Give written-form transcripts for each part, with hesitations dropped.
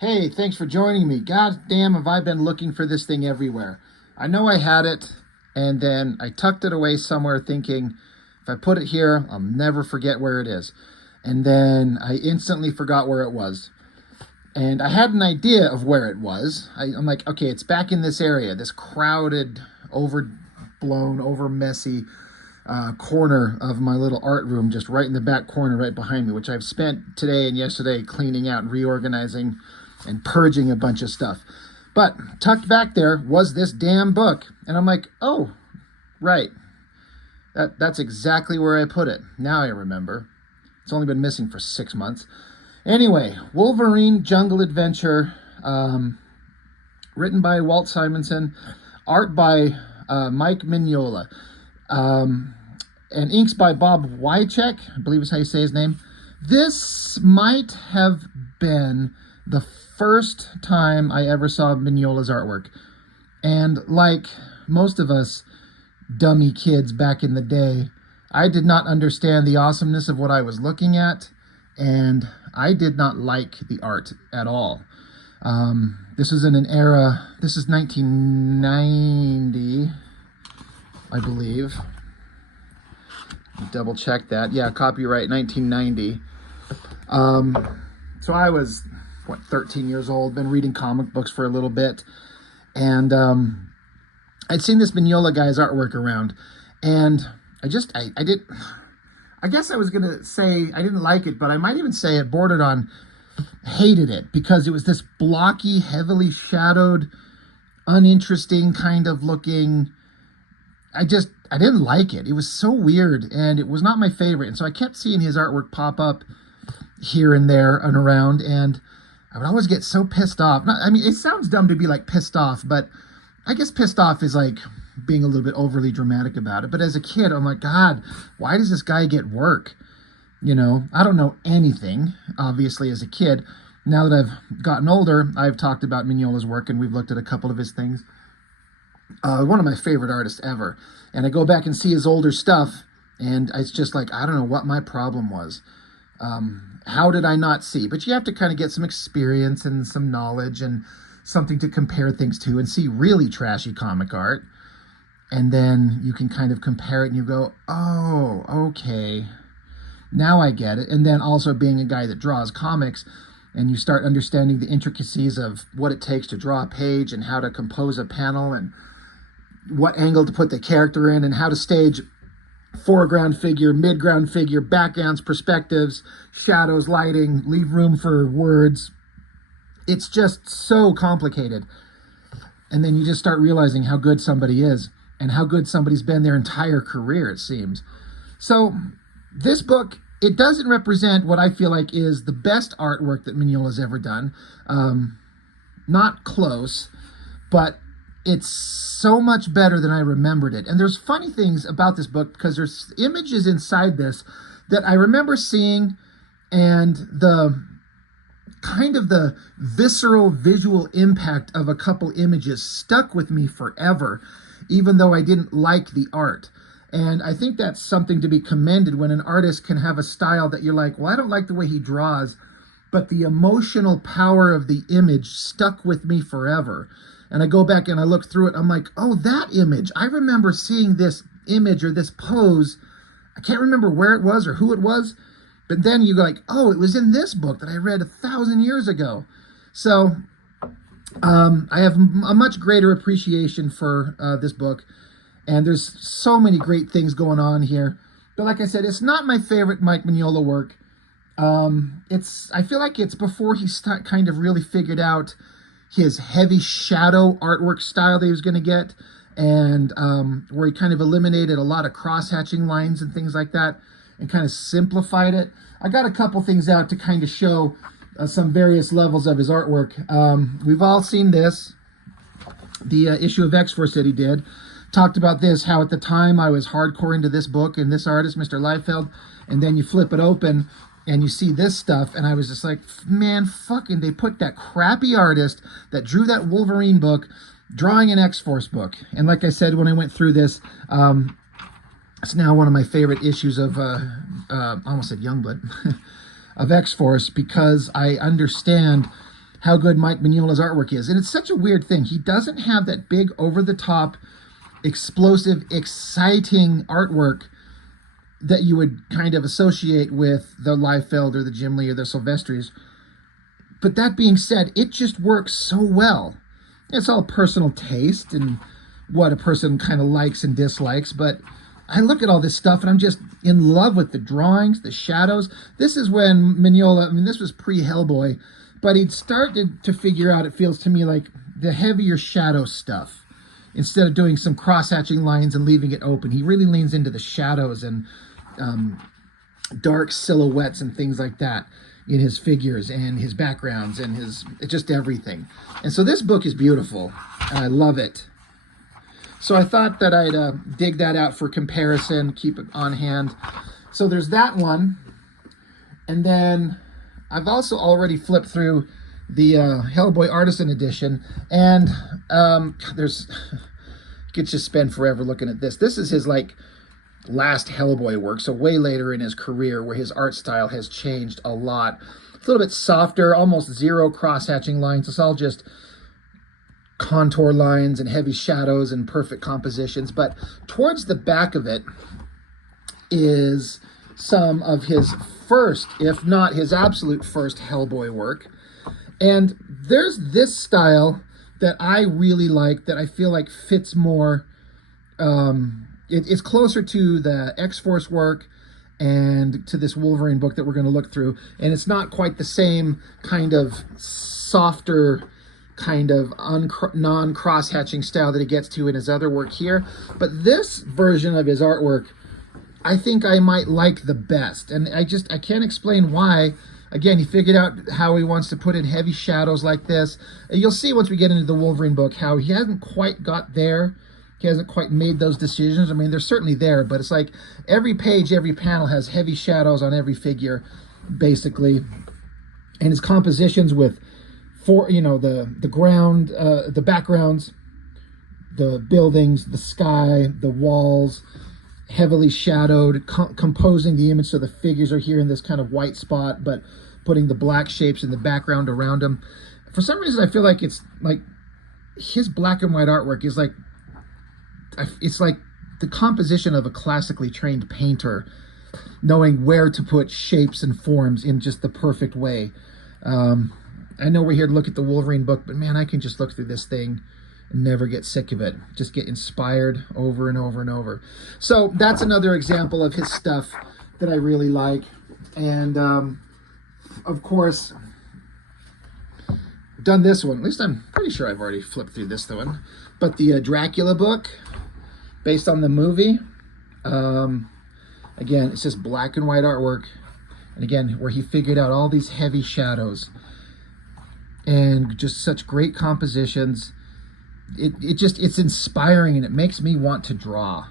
Hey, thanks for joining me. God damn, have I been looking for this thing everywhere. I know I had it, and then I tucked it away somewhere thinking, if I put it here, I'll never forget where it is. And then I instantly forgot where it was. And I had an idea of where it was. I'm like, okay, it's back in this area, this crowded, overblown, over messy corner of my little art room, just right in the back corner, right behind me, which I've spent today and yesterday cleaning out and reorganizing and purging a bunch of stuff. But tucked back there was this damn book. And I'm like, oh, right. That's exactly where I put it. Now I remember. It's only been missing for 6 months. Anyway, Wolverine Jungle Adventure, written by Walt Simonson, art by Mike Mignola, and inks by Bob Wycheck, I believe is how you say his name. This might have been the first time I ever saw Mignola's artwork. And like most of us dummy kids back in the day, I did not understand the awesomeness of what I was looking at, and I did not like the art at all. This was in an era, this is 1990, I believe. Double check that. Yeah, copyright 1990. So I was, 13 years old, been reading comic books for a little bit. And I'd seen this Mignola guy's artwork around. And I guess I was going to say I didn't like it, but I might even say it bordered on hated it, because it was this blocky, heavily shadowed, uninteresting kind of looking. I didn't like it. It was so weird, and it was not my favorite. And so I kept seeing his artwork pop up here and there and around, and I would always get so pissed off. I mean, it sounds dumb to be like pissed off, but I guess pissed off is like being a little bit overly dramatic about it. But as a kid, I'm like, God, why does this guy get work? You know, I don't know anything, obviously, as a kid. Now that I've gotten older, I've talked about Mignola's work, and we've looked at a couple of his things. One of my favorite artists ever. And I go back and see his older stuff, and it's just like, I don't know what my problem was. How did I not see? But you have to kind of get some experience and some knowledge and something to compare things to and see really trashy comic art. And then you can kind of compare it and you go, oh, okay, now I get it. And then also being a guy that draws comics, and you start understanding the intricacies of what it takes to draw a page and how to compose a panel and what angle to put the character in and how to stage foreground figure, midground figure, backgrounds, perspectives, shadows, lighting, leave room for words. It's just so complicated. And then you just start realizing how good somebody is and how good somebody's been their entire career, it seems. So this book, it doesn't represent what I feel like is the best artwork that Mignola's ever done. Not close, but it's so much better than I remembered it. And there's funny things about this book, because there's images inside this that I remember seeing, and the kind of the visceral visual impact of a couple images stuck with me forever, even though I didn't like the art. And I think that's something to be commended, when an artist can have a style that you're like, well, I don't like the way he draws, but the emotional power of the image stuck with me forever. And I go back and I look through it, I'm like, oh, that image. I remember seeing this image or this pose. I can't remember where it was or who it was, but then you go like, oh, it was in this book that I read 1,000 years ago. So I have a much greater appreciation for this book, and there's so many great things going on here. But like I said, it's not my favorite Mike Mignola work. I feel like it's before he kind of really figured out his heavy shadow artwork style that he was going to get, and where he kind of eliminated a lot of cross-hatching lines and things like that and kind of simplified it. I got a couple things out to kind of show some various levels of his artwork. We've all seen this, the issue of X-Force that he did. Talked about this, how at the time I was hardcore into this book and this artist, Mr. Liefeld, and then you flip it open and you see this stuff, and I was just like, man, fucking, they put that crappy artist that drew that Wolverine book drawing an X-Force book. And like I said, when I went through this, it's now one of my favorite issues of, I almost said Youngblood, of X-Force, because I understand how good Mike Mignola's artwork is. And it's such a weird thing. He doesn't have that big, over-the-top, explosive, exciting artwork that you would kind of associate with the Liefeld or the Jim Lee or the Silvestris. But that being said, it just works so well. It's all personal taste and what a person kind of likes and dislikes, but I look at all this stuff and I'm just in love with the drawings, the shadows. This is when Mignola, I mean, this was pre-Hellboy, but he'd started to figure out, it feels to me like, the heavier shadow stuff. Instead of doing some cross-hatching lines and leaving it open, he really leans into the shadows and dark silhouettes and things like that in his figures and his backgrounds and his just everything. And so this book is beautiful, and I love it. So I thought that I'd dig that out for comparison, keep it on hand. So there's that one. And then I've also already flipped through the Hellboy Artisan Edition. And there's, you could just spend forever looking at this. This is his, like, last Hellboy work, so way later in his career, where his art style has changed a lot. It's a little bit softer, almost zero cross-hatching lines. It's all just contour lines and heavy shadows and perfect compositions. But towards the back of it is some of his first, if not his absolute first, Hellboy work. And there's this style that I really like, that I feel like fits more. It's closer to the X-Force work and to this Wolverine book that we're going to look through. And it's not quite the same kind of softer, kind of non-cross-hatching style that he gets to in his other work here. But this version of his artwork, I think I might like the best. And I can't explain why. Again, he figured out how he wants to put in heavy shadows like this. You'll see once we get into the Wolverine book how he hasn't quite got there. He hasn't quite made those decisions. I mean, they're certainly there, but it's like every page, every panel has heavy shadows on every figure, basically. And his compositions with, the ground, the backgrounds, the buildings, the sky, the walls, heavily shadowed, composing the image so the figures are here in this kind of white spot, but putting the black shapes in the background around them. For some reason, I feel like it's like his black and white artwork is like, it's like the composition of a classically trained painter, knowing where to put shapes and forms in just the perfect way. I know we're here to look at the Wolverine book, but man, I can just look through this thing and never get sick of it. Just get inspired over and over and over. So that's another example of his stuff that I really like. And of course, done this one. At least I'm pretty sure I've already flipped through this one. But the Dracula book, based on the movie, again, it's just black and white artwork. And again, where he figured out all these heavy shadows and just such great compositions. It's inspiring, and it makes me want to draw.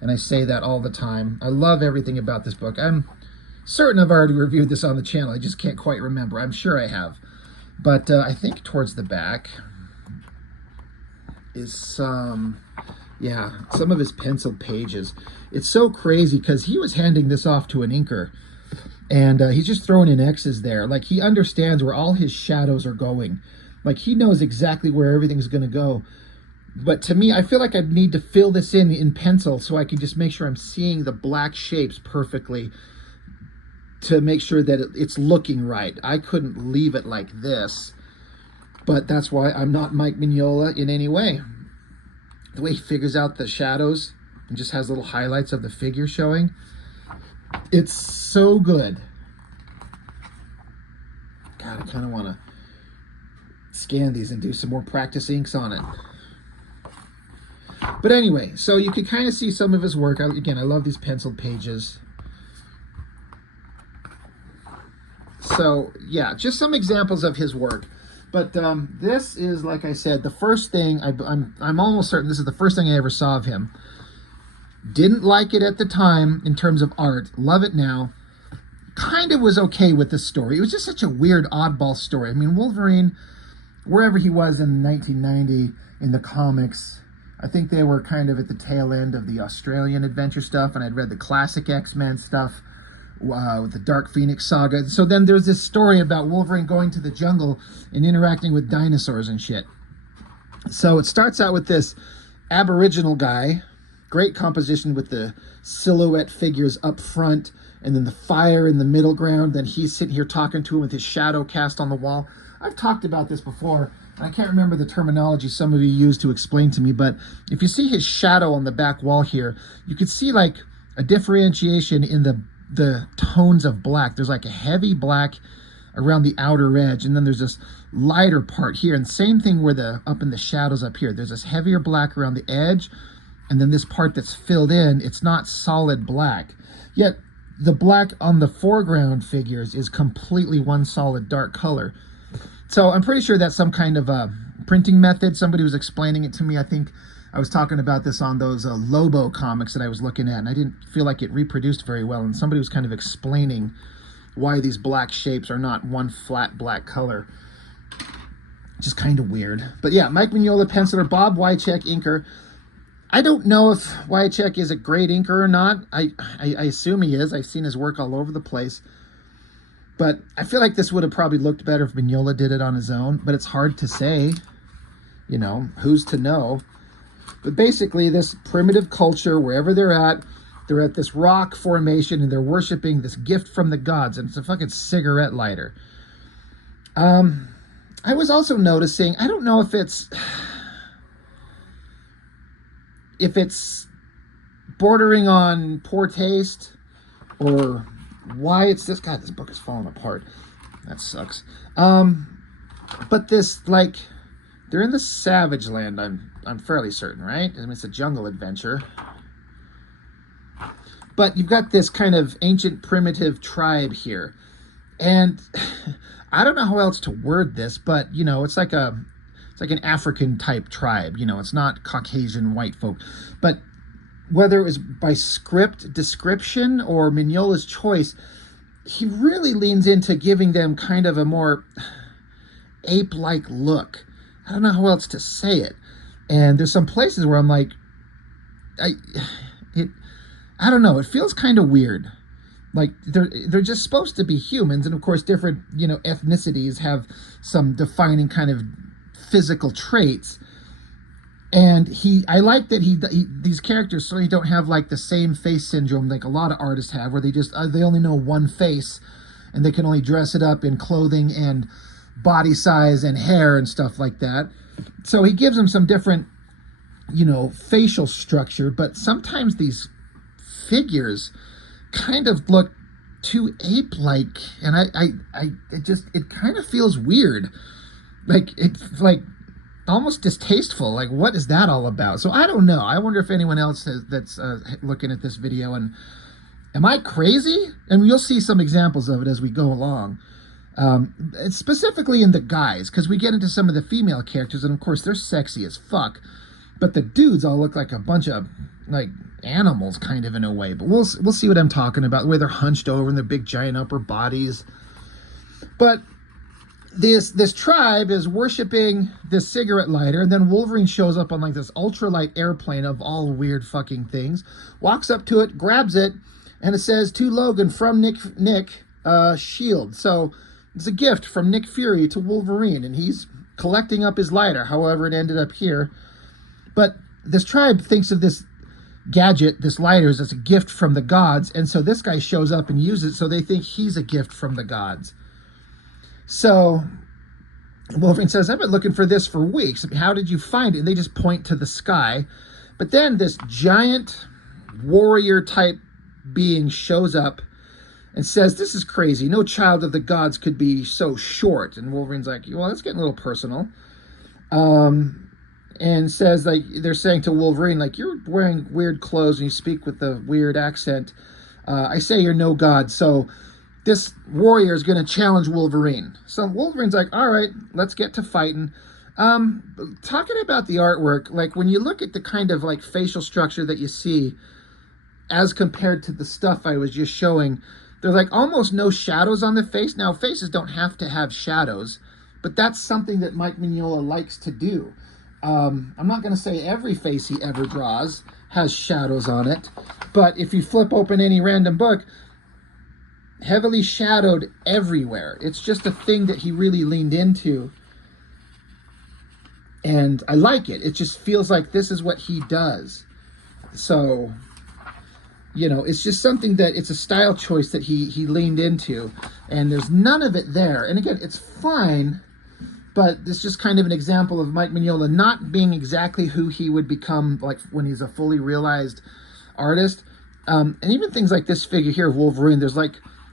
And I say that all the time. I love everything about this book. I'm certain I've already reviewed this on the channel. I just can't quite remember. I'm sure I have. But I think towards the back is some of his penciled pages. It's so crazy because he was handing this off to an inker, and he's just throwing in X's there. Like, he understands where all his shadows are going. Like, he knows exactly where everything's going to go. But to me, I feel like I need to fill this in pencil so I can just make sure I'm seeing the black shapes perfectly to make sure that it's looking right. I couldn't leave it like this, but that's why I'm not Mike Mignola in any way. The way he figures out the shadows and just has little highlights of the figure showing, it's so good. God, I kind of want to scan these and do some more practice inks on it. But anyway, so you can kind of see some of his work. Again, I love these penciled pages. So yeah, just some examples of his work. But this is, like I said, the first thing, I'm almost certain this is the first thing I ever saw of him. Didn't like it at the time in terms of art. Love it now. Kind of was okay with this story. It was just such a weird, oddball story. I mean, Wolverine, wherever he was in 1990 in the comics, I think they were kind of at the tail end of the Australian adventure stuff, and I'd read the classic X-Men stuff with the Dark Phoenix saga. So then there's this story about Wolverine going to the jungle and interacting with dinosaurs and shit. So it starts out with this Aboriginal guy, great composition with the silhouette figures up front, and then the fire in the middle ground. Then he's sitting here talking to him with his shadow cast on the wall. I've talked about this before, and I can't remember the terminology some of you used to explain to me, but if you see his shadow on the back wall here, you can see like a differentiation in the tones of black. There's like a heavy black around the outer edge, and then there's this lighter part here, and same thing where up in the shadows up here, there's this heavier black around the edge, and then this part that's filled in, it's not solid black. Yet the black on the foreground figures is completely one solid dark color. So I'm pretty sure that's some kind of a printing method. Somebody was explaining it to me. I think I was talking about this on those Lobo comics that I was looking at, and I didn't feel like it reproduced very well, and somebody was kind of explaining why these black shapes are not one flat black color. Just kind of weird. But yeah, Mike Mignola, penciler, Bob Wycheck, inker. I don't know if Wycheck is a great inker or not. I assume he is. I've seen his work all over the place. But I feel like this would have probably looked better if Mignola did it on his own. But it's hard to say. You know, who's to know? But basically, this primitive culture, wherever they're at this rock formation, and they're worshiping this gift from the gods. And it's a fucking cigarette lighter. I was also noticing, I don't know if it's bordering on poor taste or why it's this. God, this book is falling apart. That sucks. But this, like, they're in the Savage Land, I'm fairly certain, right? I mean, it's a jungle adventure. But you've got this kind of ancient primitive tribe here. And I don't know how else to word this, but, you know, it's like an African type tribe. You know, it's not Caucasian white folk. But whether it was by script description or Mignola's choice, he really leans into giving them kind of a more ape-like look. I don't know how else to say it. And there's some places where I'm like, I don't know, it feels kind of weird. Like, they're just supposed to be humans, and of course different, you know, ethnicities have some defining kind of physical traits. And I like that these characters certainly don't have like the same face syndrome like a lot of artists have, where they only know one face, and they can only dress it up in clothing and body size and hair and stuff like that. So he gives them some different, you know, facial structure, but sometimes these figures kind of look too ape-like, and it kind of feels weird. Like, it's like almost distasteful. Like, what is that all about? So I don't know. I wonder if anyone else that's looking at this video, and am I crazy? And you'll see some examples of it as we go along. It's specifically in the guys, because we get into some of the female characters, and of course they're sexy as fuck, but the dudes all look like a bunch of like animals kind of in a way. But we'll see what I'm talking about, the way they're hunched over and their big giant upper bodies. But this tribe is worshiping this cigarette lighter, and then Wolverine shows up on like this ultralight airplane of all weird fucking things, walks up to it, grabs it, and it says, "To Logan from Nick Shield." So it's a gift from Nick Fury to Wolverine, and he's collecting up his lighter, however it ended up here. But this tribe thinks of this gadget, this lighter, as a gift from the gods, and so this guy shows up and uses it, so they think he's a gift from the gods. So Wolverine says, "I've been looking for this for weeks. How did you find it?" And they just point to the sky. But then this giant warrior type being shows up and says, "This is crazy. No child of the gods could be so short." And Wolverine's like, "Well, that's getting a little personal." And says, like, they're saying to Wolverine, like, "You're wearing weird clothes and you speak with a weird accent. I say you're no god." So this warrior is going to challenge Wolverine. So Wolverine's like, "All right, let's get to fighting." Talking about the artwork, like, when you look at the kind of like facial structure that you see as compared to the stuff I was just showing, there's like almost no shadows on the face. Now, faces don't have to have shadows, but that's something that Mike Mignola likes to do. I'm not going to say every face he ever draws has shadows on it, but if you flip open any random book, heavily shadowed everywhere. It's just a thing that he really leaned into. And I like it. It just feels like this is what he does. So, you know, it's just something that it's a style choice that he leaned into. And there's none of it there. And again, it's fine, but it's just kind of an example of Mike Mignola not being exactly who he would become like when he's a fully realized artist. And even things like this figure here of Wolverine, there's like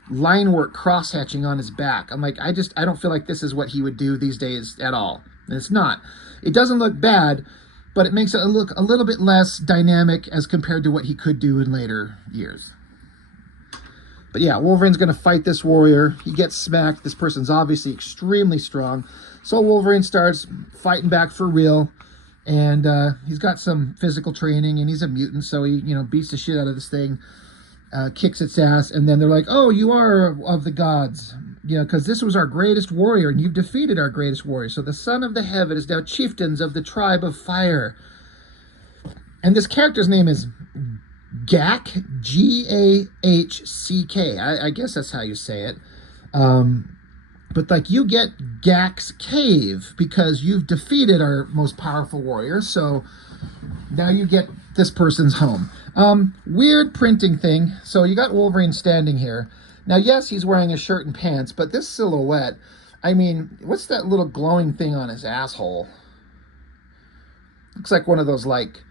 line work cross-hatching on his back. I'm like, I don't feel like this is what he would do these days at all. And it's not. It doesn't look bad, but it makes it look a little bit less dynamic as compared to what he could do in later years. But yeah, Wolverine's going to fight this warrior. He gets smacked. This person's obviously extremely strong. So Wolverine starts fighting back for real. And he's got some physical training, and he's a mutant, so he, you know, beats the shit out of this thing, kicks its ass, and then they're like, oh, you are of the gods, you know, because this was our greatest warrior, and you've defeated our greatest warrior. So the son of the heaven is now chieftains of the tribe of fire. And this character's name is Gahck, G-A-H-C-K. I guess that's how you say it. But like, you get Gahck's cave because you've defeated our most powerful warrior. So now you get this person's home. Weird printing thing. So you got Wolverine standing here. Now, yes, he's wearing a shirt and pants, but this silhouette, I mean, what's that little glowing thing on his asshole? Looks like one of those like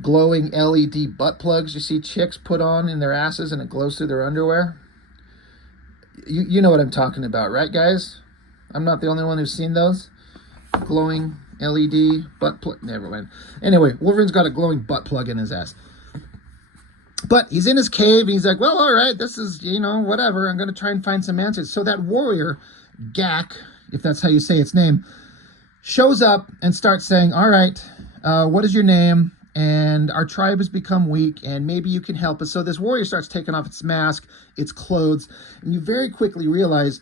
glowing LED butt plugs you see chicks put on in their asses and it glows through their underwear. You know what I'm talking about, right, guys? I'm not the only one who's seen those. Glowing LED butt plug. Never mind. Anyway, Wolverine's got a glowing butt plug in his ass. But he's in his cave, and he's like, well, all right, this is, you know, whatever. I'm going to try and find some answers. So that warrior, Gahck, if that's how you say its name, shows up and starts saying, all right, what is your name? And our tribe has become weak, and maybe you can help us. So this warrior starts taking off its mask, its clothes, and you very quickly realize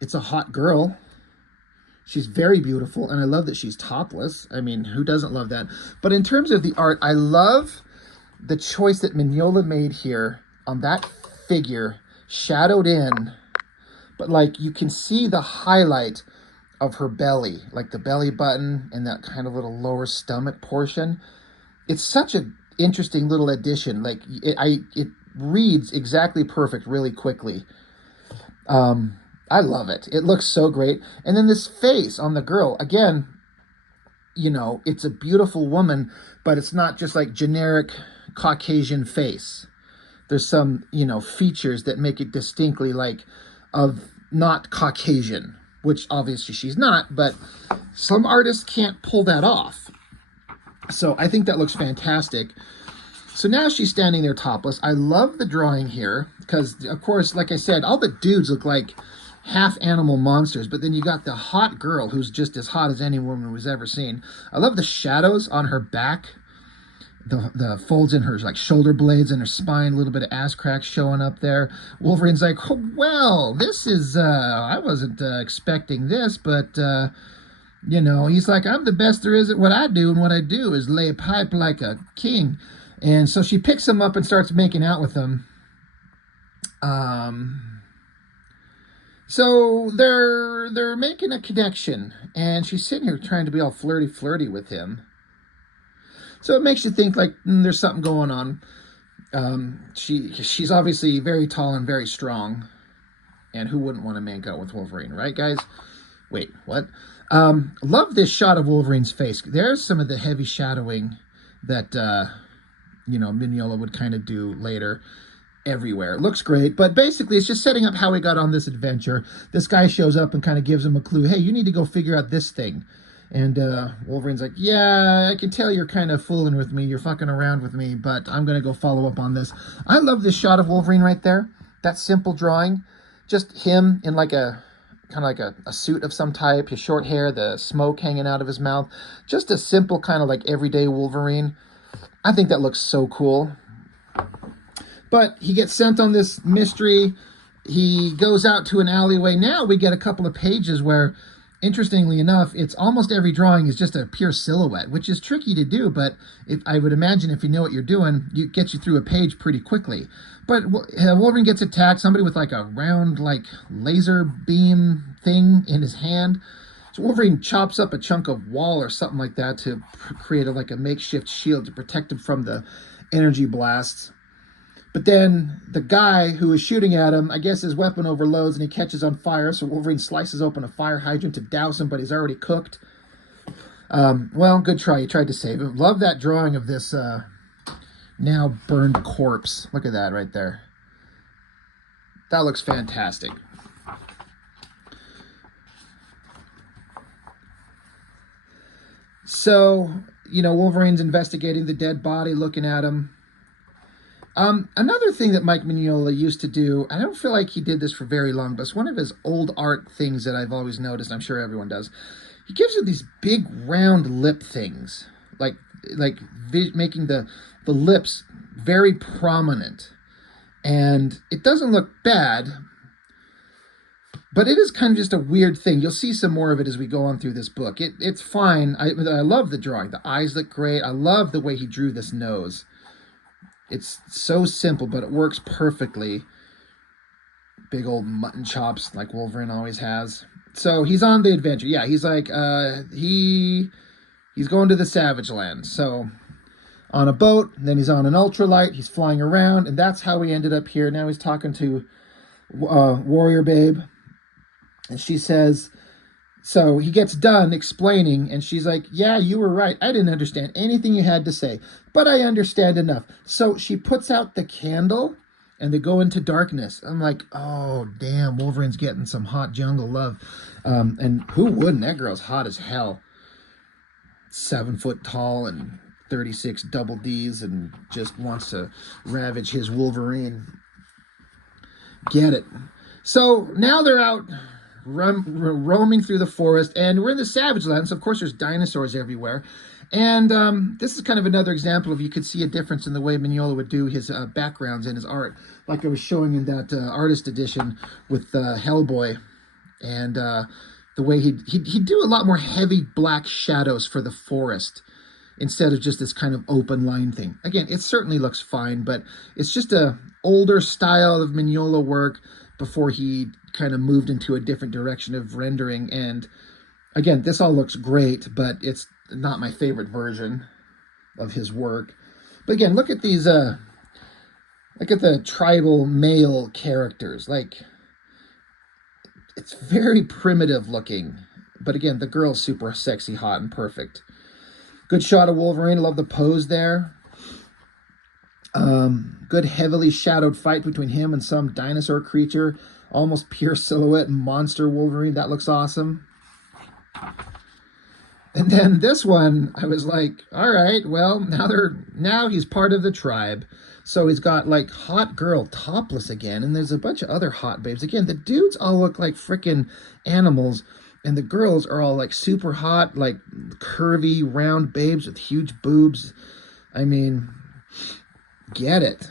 it's a hot girl. She's very beautiful, and I love that she's topless. I mean, who doesn't love that? But in terms of the art, I love the choice that Mignola made here on that figure, shadowed in, but like you can see the highlight of her belly, like the belly button and that kind of little lower stomach portion. It's such an interesting little addition. Like it reads exactly perfect really quickly. I love it. It looks so great. And then this face on the girl, again, you know, it's a beautiful woman, but it's not just like generic Caucasian face. There's some, you know, features that make it distinctly like of not Caucasian, which obviously she's not, but some artists can't pull that off. So I think that looks fantastic. So now she's standing there topless. I love the drawing here because, of course, like I said, all the dudes look like half animal monsters, but then you got the hot girl who's just as hot as any woman was ever seen. I love the shadows on her back, the folds in her like shoulder blades and her spine, a little bit of ass crack showing up there. Wolverine's like, oh, well, this is, I wasn't expecting this, but, you know, he's like, I'm the best there is at what I do, and what I do is lay a pipe like a king. And so she picks him up and starts making out with him. So they're making a connection, and she's sitting here trying to be all flirty with him. So it makes you think like there's something going on. She's obviously very tall and very strong, and who wouldn't want to make out with Wolverine, right, guys? Wait, what? Love this shot of Wolverine's face. There's some of the heavy shadowing that you know, Mignola would kind of do later. Everywhere. It looks great, but basically it's just setting up how he got on this adventure. This guy shows up and kind of gives him a clue. Hey, you need to go figure out this thing. And Wolverine's like, yeah, I can tell you're kind of fooling with me. You're fucking around with me, but I'm going to go follow up on this. I love this shot of Wolverine right there. That simple drawing. Just him in like a kind of like a suit of some type, his short hair, the smoke hanging out of his mouth. Just a simple kind of like everyday Wolverine. I think that looks so cool. But he gets sent on this mystery. He goes out to an alleyway. Now we get a couple of pages where interestingly enough, it's almost every drawing is just a pure silhouette, which is tricky to do, but I would imagine if you know what you're doing, it gets you through a page pretty quickly. But Wolverine gets attacked, somebody with like a round, like laser beam thing in his hand. So Wolverine chops up a chunk of wall or something like that to create like a makeshift shield to protect him from the energy blasts. But then the guy who is shooting at him, I guess his weapon overloads and he catches on fire. So Wolverine slices open a fire hydrant to douse him, but he's already cooked. Well, good try. He tried to save him. Love that drawing of this now burned corpse. Look at that right there. That looks fantastic. So, Wolverine's investigating the dead body, looking at him. Another thing that Mike Mignola used to do, I don't feel like he did this for very long, but it's one of his old art things that I've always noticed, I'm sure everyone does. He gives you these big round lip things, like making the lips very prominent. And it doesn't look bad, but it is kind of just a weird thing. You'll see some more of it as we go on through this book. It's fine. I love the drawing. The eyes look great. I love the way he drew this nose. It's so simple, but it works perfectly. Big old mutton chops like Wolverine always has. So he's on the adventure. Yeah, he's like, he's going to the Savage Land. So on a boat, then he's on an ultralight. He's flying around, and that's how he ended up here. Now he's talking to Warrior Babe. And she says, so he gets done explaining, and she's like, yeah, you were right. I didn't understand anything you had to say, but I understand enough. So she puts out the candle, and they go into darkness. I'm like, oh, damn, Wolverine's getting some hot jungle love. And who wouldn't? That girl's hot as hell. 7 foot tall and 36 double Ds and just wants to ravage his Wolverine. Get it. So now they're out roaming through the forest, and we're in the Savage Land, so of course there's dinosaurs everywhere. And this is kind of another example of, you could see a difference in the way Mignola would do his backgrounds in his art, like I was showing in that artist edition with Hellboy. And the way he'd do a lot more heavy black shadows for the forest instead of just this kind of open line thing. Again, it certainly looks fine, but it's just a older style of Mignola work before he kind of moved into a different direction of rendering. And again, this all looks great, but it's not my favorite version of his work. But again, look at these, look at the tribal male characters. Like, it's very primitive looking, but again, the girl's super sexy, hot, and perfect. Good shot of Wolverine. I love the pose there. Good heavily shadowed fight between him and some dinosaur creature. Almost pure silhouette monster Wolverine. That looks awesome. And then this one, I was like, all right, well, now he's part of the tribe. So he's got like hot girl topless again, and there's a bunch of other hot babes. Again, the dudes all look like freaking animals, and the girls are all like super hot, like curvy, round babes with huge boobs. I mean, get it.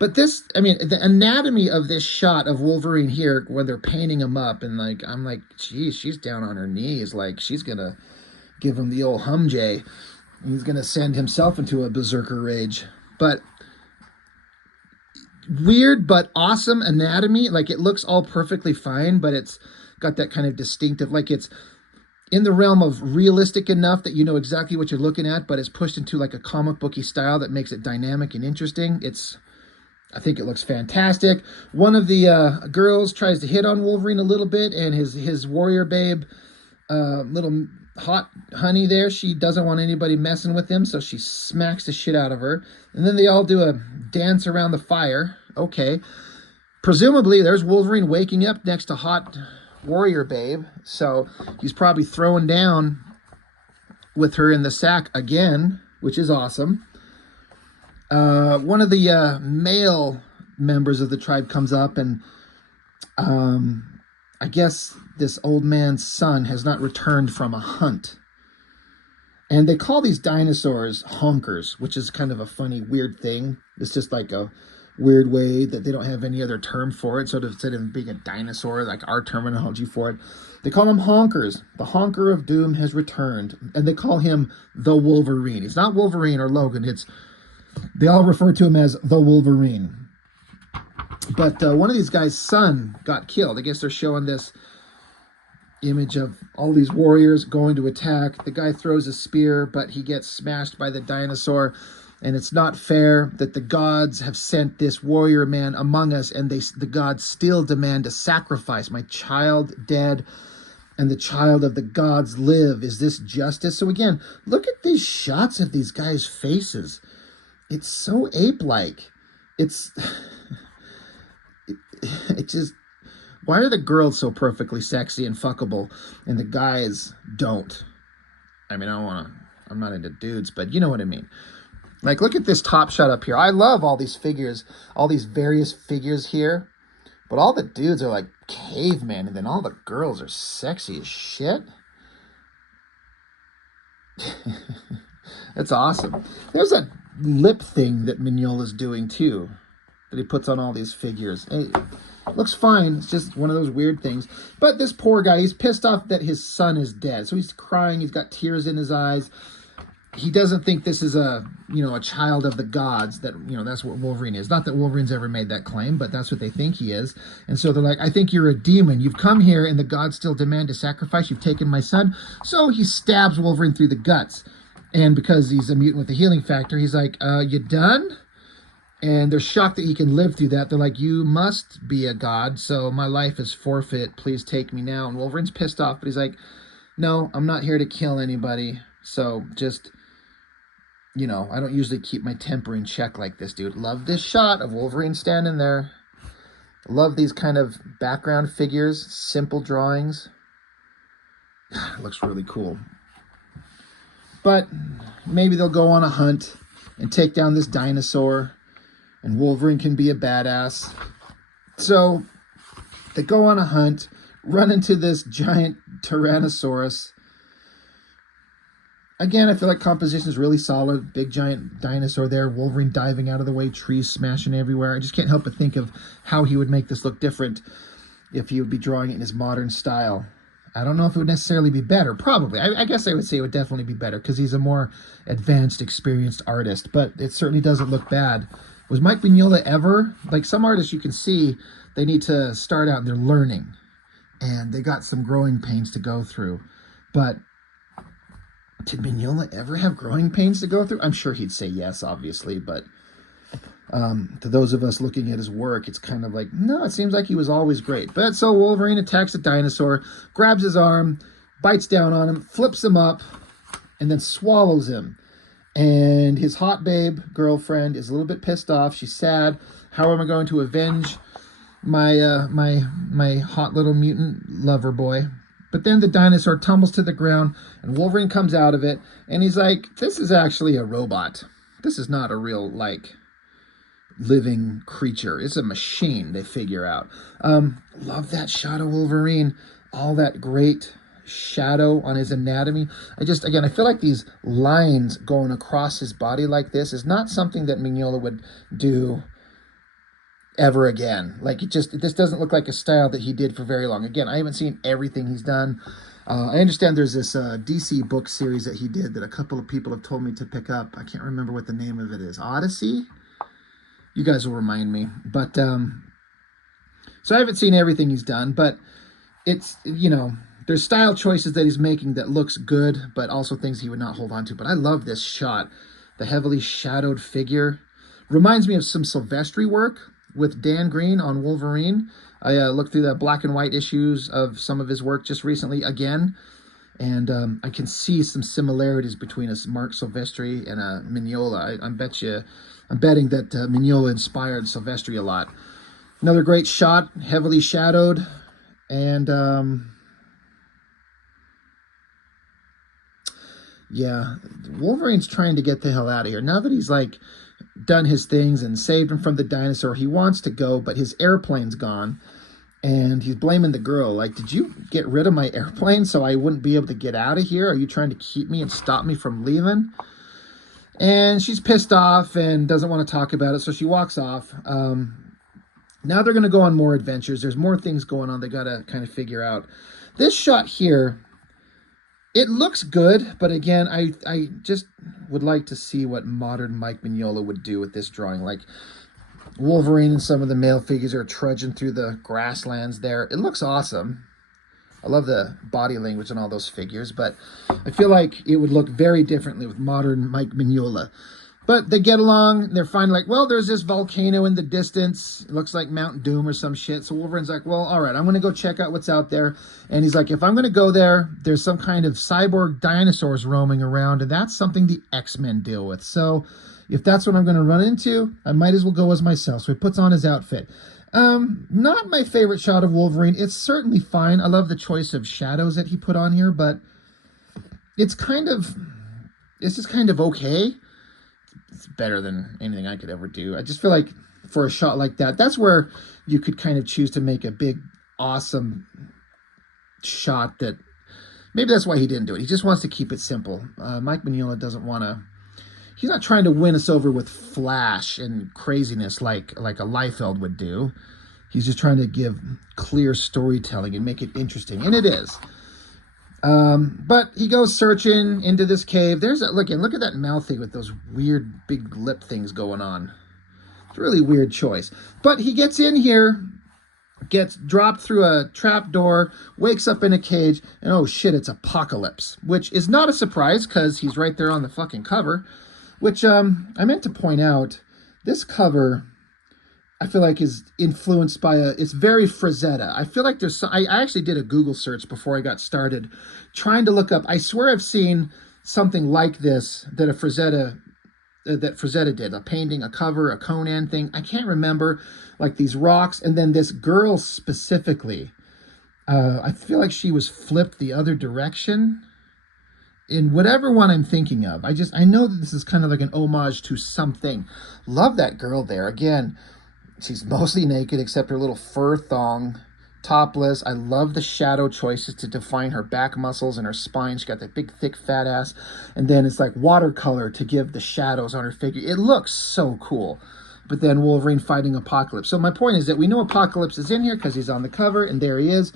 But this, I mean, the anatomy of this shot of Wolverine here, when they're painting him up, and like, I'm like, geez, she's down on her knees, like she's gonna give him the old humjay. He's gonna send himself into a berserker rage. But weird but awesome anatomy. Like, it looks all perfectly fine, but it's got that kind of distinctive, like it's in the realm of realistic enough that you know exactly what you're looking at, but it's pushed into like a comic booky style that makes it dynamic and interesting. I think it looks fantastic. One of the girls tries to hit on Wolverine a little bit, and his warrior babe, little hot honey there, she doesn't want anybody messing with him, so she smacks the shit out of her. And then they all do a dance around the fire. Okay. Presumably, there's Wolverine waking up next to hot warrior babe, so he's probably throwing down with her in the sack again, which is awesome. One of the male members of the tribe comes up, and I guess this old man's son has not returned from a hunt. And they call these dinosaurs honkers, which is kind of a funny, weird thing. It's just like a weird way that they don't have any other term for it. So instead of being a dinosaur, like our terminology for it, they call him honkers. The honker of doom has returned, and they call him the Wolverine. It's not Wolverine or Logan. They all refer to him as the Wolverine. But one of these guys' son got killed. I guess they're showing this image of all these warriors going to attack. The guy throws a spear, but he gets smashed by the dinosaur. And it's not fair that the gods have sent this warrior man among us, and the gods still demand a sacrifice. My child dead, and the child of the gods live. Is this justice? So again, look at these shots of these guys' faces. It's so ape-like. It just... Why are the girls so perfectly sexy and fuckable, and the guys don't? I mean, I'm not into dudes, but you know what I mean. Like, look at this top shot up here. I love all these figures, all these various figures here. But all the dudes are like cavemen, and then all the girls are sexy as shit. That's awesome. There's a lip thing that Mignola's doing, too, that he puts on all these figures. It looks fine. It's just one of those weird things. But this poor guy, he's pissed off that his son is dead. So he's crying. He's got tears in his eyes. He doesn't think this is a child of the gods, that, that's what Wolverine is. Not that Wolverine's ever made that claim, but that's what they think he is. And so they're like, I think you're a demon. You've come here and the gods still demand a sacrifice. You've taken my son. So he stabs Wolverine through the guts. And because he's a mutant with the healing factor, he's like, you done? And they're shocked that he can live through that. They're like, you must be a god, so my life is forfeit. Please take me now. And Wolverine's pissed off, but he's like, no, I'm not here to kill anybody. So just... I don't usually keep my temper in check like this, dude. Love this shot of Wolverine standing there. Love these kind of background figures, simple drawings. It looks really cool. But maybe they'll go on a hunt and take down this dinosaur, and Wolverine can be a badass. So they go on a hunt, run into this giant Tyrannosaurus. Again, I feel like composition is really solid. Big giant dinosaur there. Wolverine diving out of the way. Trees smashing everywhere. I just can't help but think of how he would make this look different if he would be drawing it in his modern style. I don't know if it would necessarily be better. Probably. I guess I would say it would definitely be better because he's a more advanced, experienced artist. But it certainly doesn't look bad. Was Mike Mignola ever... Like some artists you can see, they need to start out and they're learning. And they got some growing pains to go through. But... did Mignola ever have growing pains to go through? I'm sure he'd say yes, obviously, but to those of us looking at his work, it's kind of like, no, it seems like he was always great. But so Wolverine attacks the dinosaur, grabs his arm, bites down on him, flips him up, and then swallows him. And his hot babe girlfriend is a little bit pissed off. She's sad. How am I going to avenge my my hot little mutant lover boy? But then the dinosaur tumbles to the ground, and Wolverine comes out of it, and he's like, this is actually a robot. This is not a real, living creature. It's a machine, they figure out. Love that shot of Wolverine. All that great shadow on his anatomy. I feel like these lines going across his body like this is not something that Mignola would do ever again. This doesn't look like a style that he did for very long. Again, I haven't seen everything he's done. I understand there's this DC book series that he did that a couple of people have told me to pick up. I can't remember what the name of it is. Odyssey? You guys will remind me. But, so I haven't seen everything he's done, but it's, there's style choices that he's making that looks good, but also things he would not hold on to. But I love this shot. The heavily shadowed figure. Reminds me of some Silvestri work with Dan Green on Wolverine. I looked through the black and white issues of some of his work just recently again, and I can see some similarities between a Mark Silvestri and a Mignola. I'm betting that Mignola inspired Silvestri a lot. Another great shot, heavily shadowed, and yeah, Wolverine's trying to get the hell out of here. Now that he's done his things and saved him from the dinosaur, he wants to go, but his airplane's gone, and he's blaming the girl. Did you get rid of my airplane so I wouldn't be able to get out of here? Are you trying to keep me and stop me from leaving? And she's pissed off and doesn't want to talk about it, so she walks off. Now they're going to go on more adventures. There's more things going on they got to kind of figure out. This shot here, it looks good, but again, I just would like to see what modern Mike Mignola would do with this drawing. Like, Wolverine and some of the male figures are trudging through the grasslands there. It looks awesome. I love the body language on all those figures, but I feel like it would look very differently with modern Mike Mignola. But they get along. They're fine. Like, well, there's this volcano in the distance. It looks like Mount Doom or some shit. So Wolverine's like, well, all right, I'm going to go check out what's out there. And he's like, if I'm going to go there, there's some kind of cyborg dinosaurs roaming around, and that's something the X-Men deal with. So if that's what I'm going to run into, I might as well go as myself. So he puts on his outfit. Not my favorite shot of Wolverine. It's certainly fine. I love the choice of shadows that he put on here, but it's just kind of okay. It's better than anything I could ever do. I just feel like for a shot like that, that's where you could kind of choose to make a big, awesome shot that maybe that's why he didn't do it. He just wants to keep it simple. Mike Mignola doesn't want to, he's not trying to win us over with flash and craziness like a Liefeld would do. He's just trying to give clear storytelling and make it interesting, and it is. But he goes searching into this cave. There's look at that mouth thing with those weird big lip things going on. It's a really weird choice. But he gets in here, gets dropped through a trap door, wakes up in a cage, and oh shit, it's Apocalypse, which is not a surprise because he's right there on the fucking cover. Which I meant to point out, this cover, I feel like is influenced by it's very Frazetta. I feel like there's, I actually did a Google search before I got started, trying to look up, I swear I've seen something like this that Frazetta did, a painting, a cover, a Conan thing. I can't remember, like these rocks, and then this girl specifically. I feel like she was flipped the other direction. In whatever one I'm thinking of. I know that this is kind of like an homage to something. Love that girl there. Again, she's mostly naked except her little fur thong, topless. I love the shadow choices to define her back muscles and her spine. She's got that big, thick, fat ass. And then it's like watercolor to give the shadows on her figure. It looks so cool. But then Wolverine fighting Apocalypse. So my point is that we know Apocalypse is in here because he's on the cover, and there he is.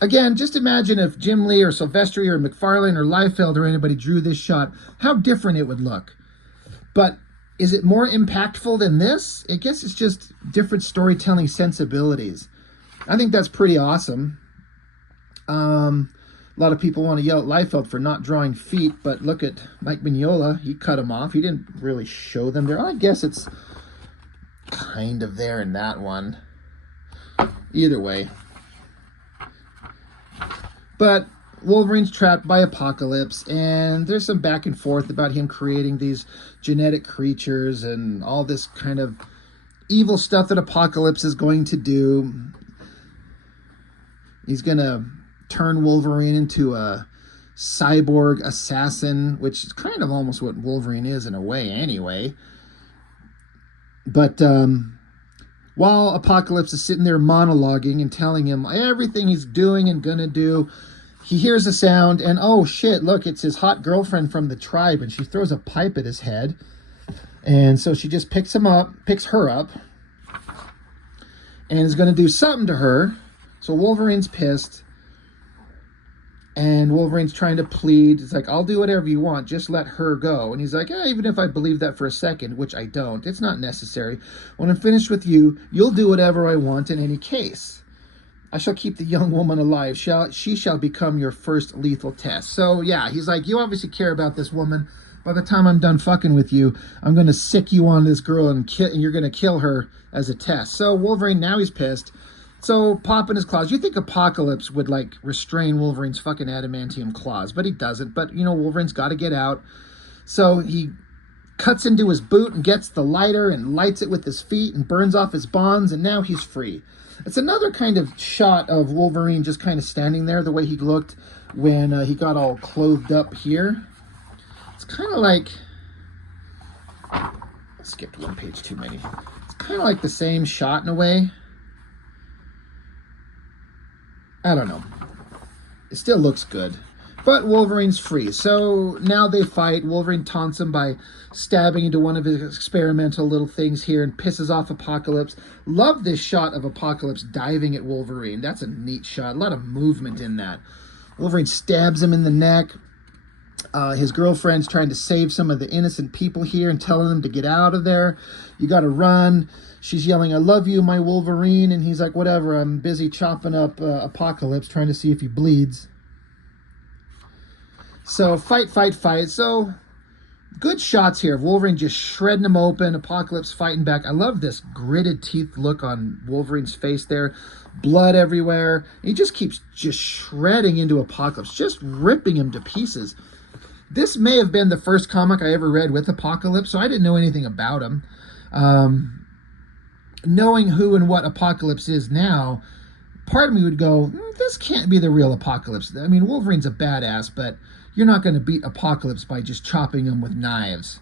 Again, just imagine if Jim Lee or Silvestri or McFarlane or Liefeld or anybody drew this shot, how different it would look. But is it more impactful than this? I guess it's just different storytelling sensibilities. I think that's pretty awesome. A lot of people want to yell at Liefeld for not drawing feet, but look at Mike Mignola. He cut them off. He didn't really show them there. I guess it's kind of there in that one. Either way. But Wolverine's trapped by Apocalypse, and there's some back and forth about him creating these genetic creatures and all this kind of evil stuff that Apocalypse is going to do. He's going to turn Wolverine into a cyborg assassin, which is kind of almost what Wolverine is in a way anyway. But while Apocalypse is sitting there monologuing and telling him everything he's doing and gonna do, he hears a sound, and oh shit, look, it's his hot girlfriend from the tribe, and she throws a pipe at his head. And so she just picks her up, and is gonna do something to her. So Wolverine's pissed, and Wolverine's trying to plead. It's like, I'll do whatever you want, just let her go. And he's like, even if I believe that for a second, which I don't, it's not necessary. When I'm finished with you, you'll do whatever I want in any case. I shall keep the young woman alive. She shall become your first lethal test. So yeah, he's like, you obviously care about this woman. By the time I'm done fucking with you, I'm going to sick you on this girl and you're going to kill her as a test. So Wolverine, now he's pissed. So popping his claws. You think Apocalypse would like restrain Wolverine's fucking adamantium claws, but he doesn't. But you know, Wolverine's got to get out. So he cuts into his boot and gets the lighter and lights it with his feet and burns off his bonds, and now he's free. It's another kind of shot of Wolverine just kind of standing there the way he looked when he got all clothed up here. It's kind of like, I skipped one page too many. It's kind of like the same shot in a way. I don't know. It still looks good. But Wolverine's free. So now they fight. Wolverine taunts him by stabbing into one of his experimental little things here and pisses off Apocalypse. Love this shot of Apocalypse diving at Wolverine. That's a neat shot. A lot of movement in that. Wolverine stabs him in the neck. His girlfriend's trying to save some of the innocent people here and telling them to get out of there. You got to run. She's yelling, "I love you, my Wolverine." And he's like, "Whatever, I'm busy chopping up Apocalypse, trying to see if he bleeds." So fight. So good shots here of Wolverine just shredding him open, Apocalypse fighting back. I love this gritted teeth look on Wolverine's face there. Blood everywhere. He just keeps just shredding into Apocalypse, just ripping him to pieces. This may have been the first comic I ever read with Apocalypse, so I didn't know anything about him. Knowing who and what Apocalypse is now, part of me would go, this can't be the real Apocalypse. I mean, Wolverine's a badass, but you're not going to beat Apocalypse by just chopping him with knives.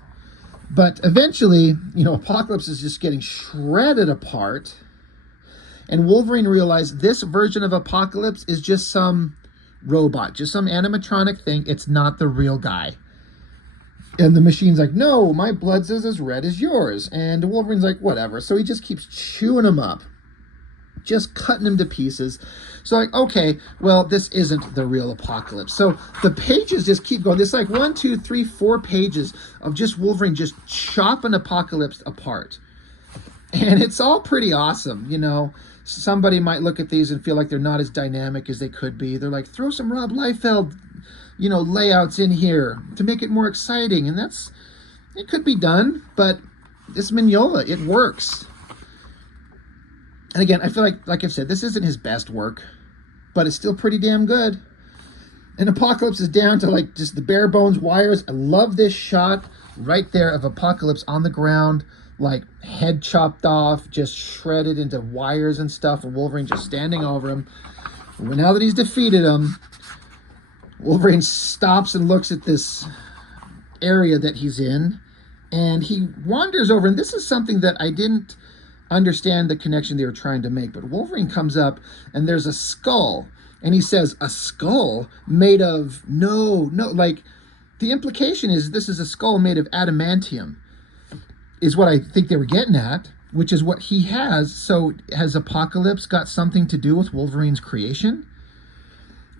But eventually, Apocalypse is just getting shredded apart. And Wolverine realized this version of Apocalypse is just some robot, just some animatronic thing. It's not the real guy. And the machine's like, "No, my blood's as red as yours." And Wolverine's like, "Whatever." So he just keeps chewing him up, just cutting him to pieces. So like, okay, well, this isn't the real Apocalypse. So the pages just keep going. There's like 1, 2, 3, 4 pages of just Wolverine just chopping Apocalypse apart. And it's all pretty awesome, Somebody might look at these and feel like they're not as dynamic as they could be. They're like, throw some Rob Liefeld, layouts in here to make it more exciting. And it could be done, but it's Mignola. It works. And again, I feel like I've said, this isn't his best work, but it's still pretty damn good. And Apocalypse is down to like just the bare bones wires. I love this shot right there of Apocalypse on the ground, like head chopped off, just shredded into wires and stuff, and Wolverine just standing over him. But now that he's defeated him, Wolverine stops and looks at this area that he's in, and he wanders over, and this is something that I didn't understand the connection they were trying to make, but Wolverine comes up, and there's a skull, and he says, "A skull made of," no, like, the implication is this is a skull made of adamantium, is what I think they were getting at, which is what he has. So has Apocalypse got something to do with Wolverine's creation?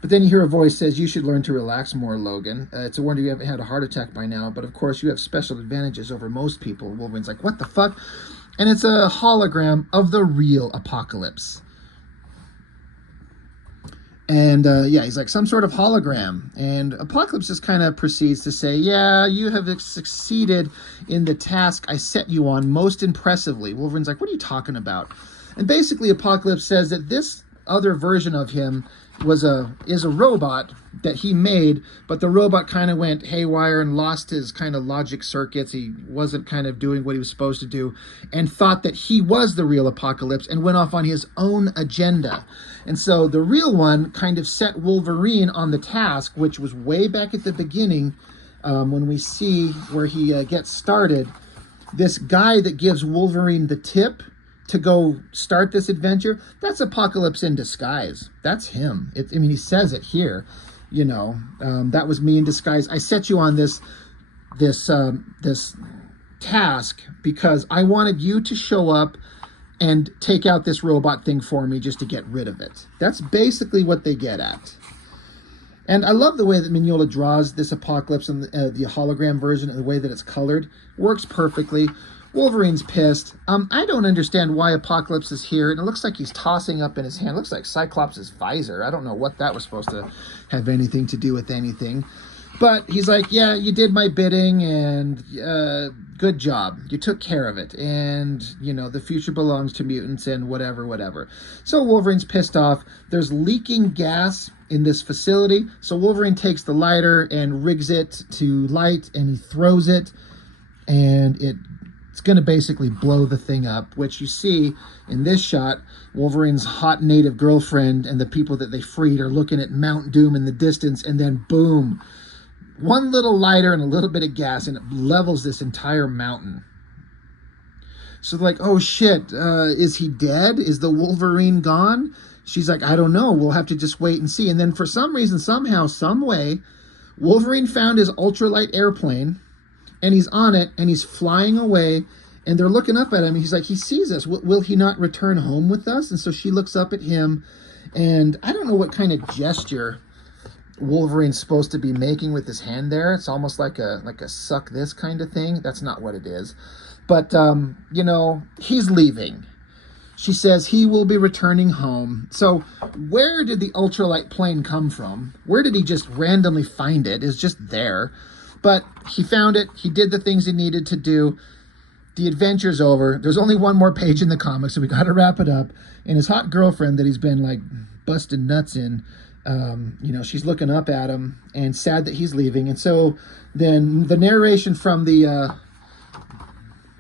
But then you hear a voice says, "You should learn to relax more, Logan. It's a wonder you haven't had a heart attack by now, but of course you have special advantages over most people." Wolverine's like, "What the fuck?" And it's a hologram of the real Apocalypse. And he's like, "Some sort of hologram." And Apocalypse just kind of proceeds to say, "Yeah, you have succeeded in the task I set you on most impressively." Wolverine's like, "What are you talking about?" And basically Apocalypse says that this other version of him is a robot that he made, but the robot kind of went haywire and lost his kind of logic circuits. He wasn't kind of doing what he was supposed to do, and thought that he was the real Apocalypse and went off on his own agenda. And so the real one kind of set Wolverine on the task, which was way back at the beginning, when we see where he gets started. This guy that gives Wolverine the tip to go start this adventure, that's Apocalypse in disguise. That's him. He says it here, that was me in disguise. I set you on this task because I wanted you to show up and take out this robot thing for me just to get rid of it. That's basically what they get at. And I love the way that Mignola draws this Apocalypse and the hologram version, and the way that it's colored. Works perfectly. Wolverine's pissed. I don't understand why Apocalypse is here, and it looks like he's tossing up in his hand. It looks like Cyclops' visor. I don't know what that was supposed to have anything to do with anything. But he's like, "Yeah, you did my bidding, and good job. You took care of it. And, the future belongs to mutants and whatever. So Wolverine's pissed off. There's leaking gas in this facility. So Wolverine takes the lighter and rigs it to light, and he throws it, and it's going to basically blow the thing up, which you see in this shot. Wolverine's hot native girlfriend and the people that they freed are looking at Mount Doom in the distance, and then boom, one little lighter and a little bit of gas, and it levels this entire mountain. So they're like, oh shit, is he dead? Is the Wolverine gone? She's like, I don't know. We'll have to just wait and see. And then for some reason, somehow, some way, Wolverine found his ultralight airplane, and he's on it, and he's flying away, and they're looking up at him. He's like, he sees us. Will he not return home with us? And so she looks up at him, and I don't know what kind of gesture Wolverine's supposed to be making with his hand there. It's almost like a suck this kind of thing. That's not what it is. But, you know, he's leaving. She says he will be returning home. So where did the ultralight plane come from? Where did he just randomly find it? It's just there. But he found it. He did the things he needed to do. The adventure's over. There's only one more page in the comic, so we got to wrap it up. And his hot girlfriend that he's been, like, busting nuts in, you know, she's looking up at him and sad that he's leaving. And so then the narration from the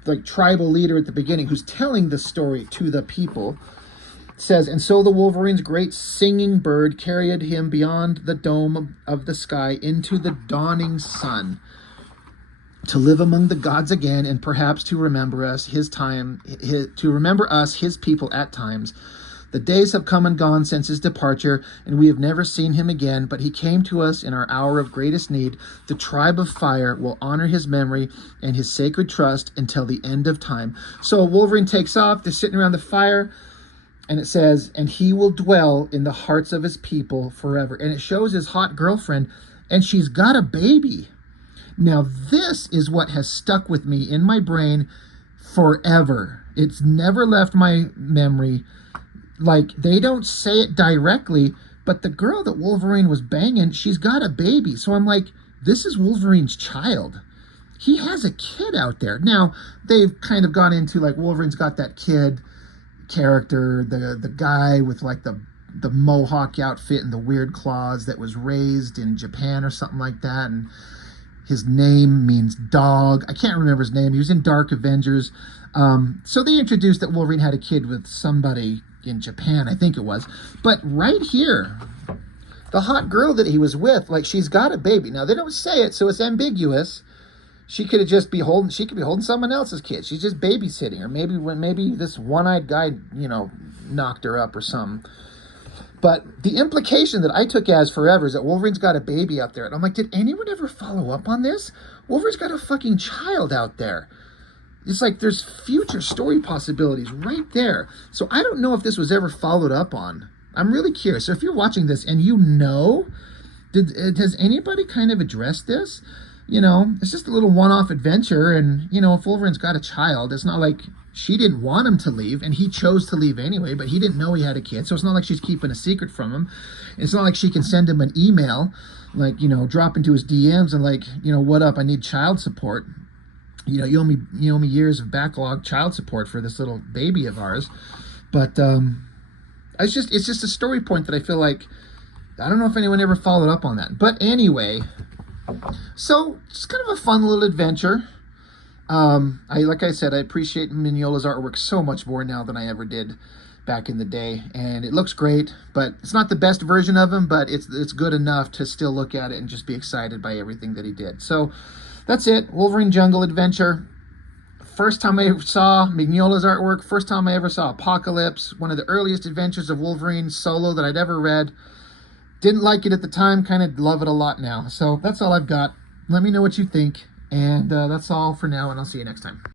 like tribal leader at the beginning, who's telling the story to the people, says, and so the Wolverine's great singing bird carried him beyond the dome of the sky into the dawning sun, to live among the gods again, and perhaps to remember us his people at times. The days have come and gone since his departure, and we have never seen him again, but he came to us in our hour of greatest need. The tribe of fire will honor his memory and his sacred trust until the end of time. So Wolverine takes off. They're sitting around the fire, and it says, and he will dwell in the hearts of his people forever. And it shows his hot girlfriend, and she's got a baby. Now, this is what has stuck with me in my brain forever. It's never left my memory. Like, they don't say it directly, but the girl that Wolverine was banging, she's got a baby. So I'm like, this is Wolverine's child. He has a kid out there. Now, they've kind of gone into, like, Wolverine's got that kid character, the guy with, like, the mohawk outfit and the weird claws that was raised in Japan or something like that. And his name means dog. I can't remember his name. He was in Dark Avengers. So they introduced that Wolverine had a kid with somebody in Japan, I think it was. But right here, the hot girl that he was with, like, she's got a baby. Now, they don't say it, so it's ambiguous. She could be holding someone else's kid. She's just babysitting, or maybe this one-eyed guy, you know, knocked her up or something. But the implication that I took as forever is that Wolverine's got a baby out there. And I'm like, did anyone ever follow up on this? Wolverine's got a fucking child out there. It's like there's future story possibilities right there. So I don't know if this was ever followed up on. I'm really curious. So if you're watching this and you know, has anybody kind of addressed this? You know, it's just a little one-off adventure. And, you know, if Wolverine's got a child, it's not like she didn't want him to leave, and he chose to leave anyway, but he didn't know he had a kid. So it's not like she's keeping a secret from him. It's not like she can send him an email, like, you know, drop into his DMs and, like, you know, what up, I need child support. You know, you owe me years of backlog child support for this little baby of ours. But it's just a story point that I feel like, I don't know if anyone ever followed up on that. But anyway, so it's kind of a fun little adventure. Like I said, I appreciate Mignola's artwork so much more now than I ever did back in the day, and it looks great. But it's not the best version of him, but it's good enough to still look at it and just be excited by everything that he did. So that's it. Wolverine Jungle Adventure. First time I ever saw Mignola's artwork. First time I ever saw Apocalypse. One of the earliest adventures of Wolverine solo that I'd ever read. Didn't like it at the time. Kind of love it a lot now. So that's all I've got. Let me know what you think. And that's all for now, and I'll see you next time.